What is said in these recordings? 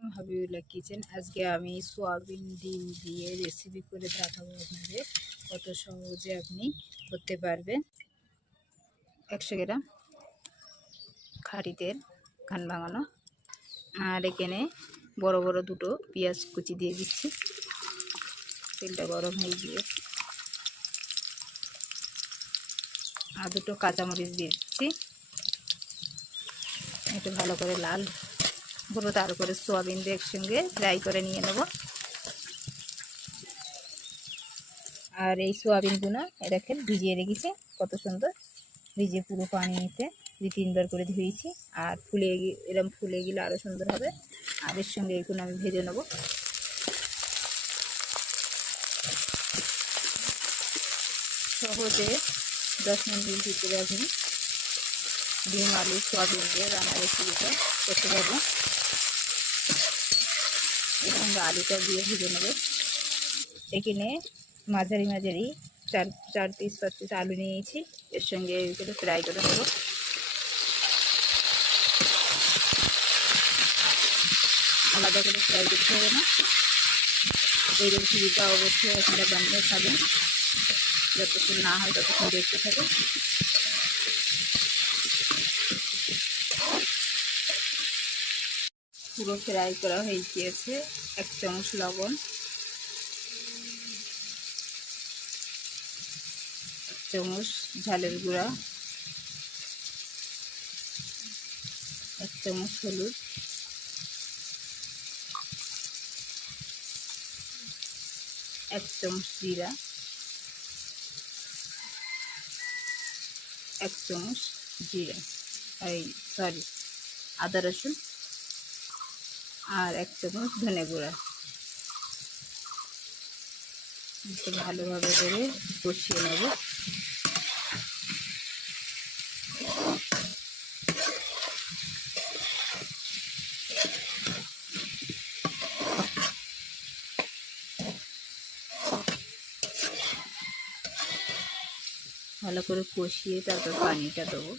Habibullah kitchen আজকে আমি soybean, ডিম দিয়ে রেসিপি করে দেখাবো আপনাদের কত সহজে আপনি করতে পারবেন। একশো গ্রাম খাঁটি তেল, ঘান ভাঙানো। আর এখানে বড় বড় দুটো পেঁয়াজ কুচি দিয়ে দিচ্ছি। তেলটা গরম হয়ে গিয়ে আর দুটো কাঁচামরিচ দিয়ে দিচ্ছি। একটু ভালো করে লাল পুরো তার উপরে সোয়াবিন দিয়ে একসঙ্গে ফ্রাই করে নিয়ে নেব। আর এই সোয়াবিনগুলো দেখেন, ভিজিয়ে রেখেছি। কত সুন্দর ভিজিয়ে পুরো পানিতে দুই তিনবার করে ধুয়েছি। আর ফুলে এরম ফুলে গেলে আরও সুন্দর হবে। আর এর সঙ্গে এগুলো আমি ভেজে নেব। সহজে দশ মিনিটের ভিতরে আপনি ডিম, আলু, সোয়াবিন দিয়ে রান্না রেসিপিটা করতে পারব। সঙ্গে আলুটা দিয়ে ভেজে নেবে। এখানে মাঝারি মাঝারি চার চার পিস পাঁচ পিস আলু নিয়েছি। এর সঙ্গে এগুলো ফ্রাই করে নেব। আলাদা করে ফ্রাই করতে হবে না। এই রেসিপিটা অবশ্যই আপনারা বানিয়ে খাবেন। যতক্ষণ না হয় ততক্ষণ দেখতে থাকুন। পুরো ফ্রাই করা হয়ে গিয়েছে এক চামচ লবণ এক চামচ ঝালের গুঁড়া, এক চামচ হলুদ, এক চামচ জিরা, এক চামচ জিরা, এই সরি, আদা রসুন আর এক চামচ ধনে গুঁড়া। ভালোভাবে করে কষিয়ে নেব। ভালো করে কষিয়ে তারপর পানিটা দেবো।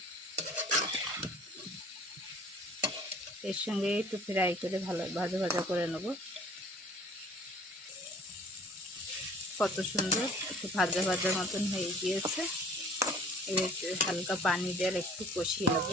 এর সঙ্গে একটু ফ্রাই করে ভালো, ভাজা ভাজা করে নেব। কত সুন্দর, একটু ভাজা ভাজার মতন হয়ে গিয়েছে। এবার হালকা পানি দেওয়ার একটু কষিয়ে নেব।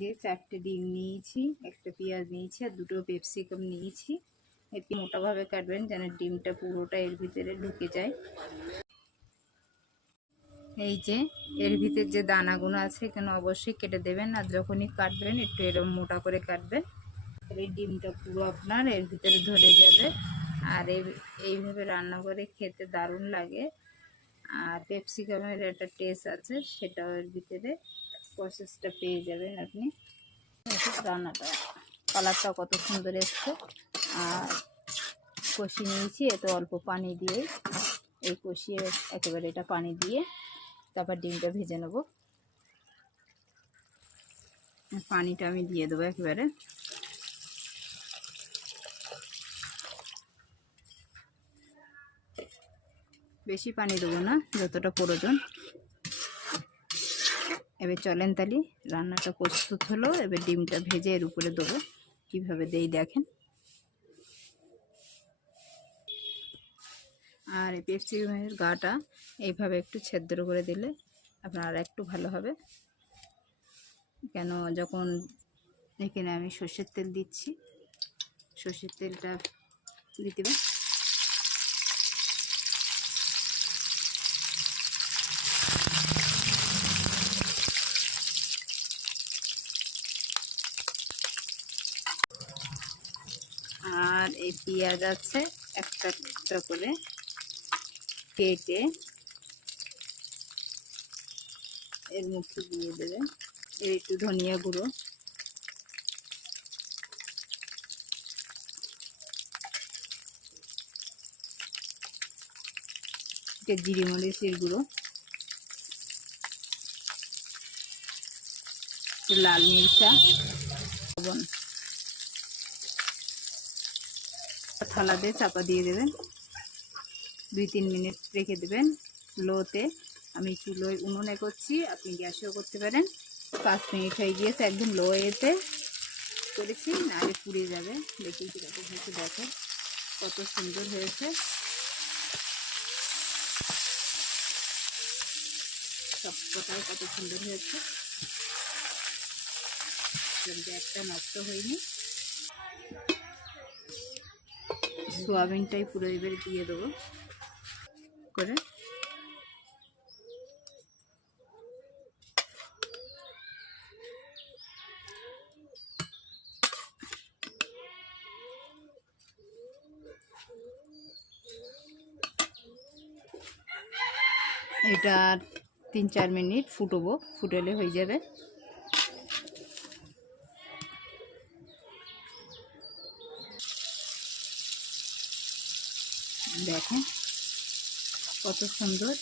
যে চারটে ডিম নিয়েছি, একটা পেঁয়াজ নিয়েছি আর দুটো পেপসিকাম নিয়েছি। একটু মোটাভাবে কাটবেন যেন ডিমটা পুরোটা এর ভিতরে ঢুকে যায়। এই যে, এর ভিতর যে দানাগুলো আছে এখানে অবশ্যই কেটে দেবেন আর যখনই কাটবেন একটু এরকম মোটা করে কাটবেন। এই ডিমটা পুরো আপনার এর ভিতরে ধরে যাবে। আর এই, এইভাবে রান্না করে খেতে দারুণ লাগে। আর পেপসিকামের একটা টেস্ট আছে, সেটাও এর ভিতরে প্রসেসটা পেয়ে যাবেন আপনি। রান্নাটা, কালারটা কত সুন্দর এসছে। আর কষি নিয়েছি, এতে অল্প পানি দিয়ে এই কষিয়ে একেবারে এটা পানি দিয়ে তারপর ডিমটা ভেজে নেব। পানিটা আমি দিয়ে দেবো একেবারে। বেশি পানি দেবো না, যতটা প্রয়োজন। এবার চলেন তালি রান্নাটা প্রস্তুত হলো, এবার ডিমটা ভেজে এর উপরে দেবো। কীভাবে দেই দেখেন। আর এই গাটা এইভাবে একটু ছেদ্র করে দিলে আপনার একটু ভালো হবে। কেন যখন এখানে আমি সর্ষের তেল দিচ্ছি, সর্ষের তেলটা দিতে আর এই পেঁয়াজ আছে একটা একটা করে কেটে এর মুখে দিয়ে দেবে। এর একটু ধনিয়া গুঁড়ো। জিরে মরিচের গুঁড়ো। লাল মিরচা থালা দিয়ে চাপা দিয়ে দেবেন। দুই তিন মিনিট রেখে দেবেন লোতে। আমি চুলোয় উনুনে করছি আপনি গ্যাসেও করতে পারেন। পাঁচ মিনিট হয়ে গিয়েছে, একদম লো এতে করেছি নাহলে পুড়ে যাবে। দেখি কীরকম হয়েছে দেখো কত সুন্দর হয়েছে। সবকটাই কত সুন্দর হয়েছে। একটা নষ্ট হয়নি। সোয়াবিনটাই পুরো এবারে দিয়ে দেবো। করে। এটা তিন চার মিনিট ফুটবো ফুটেলে হয়ে যাবে। দেখেন কত সুন্দর।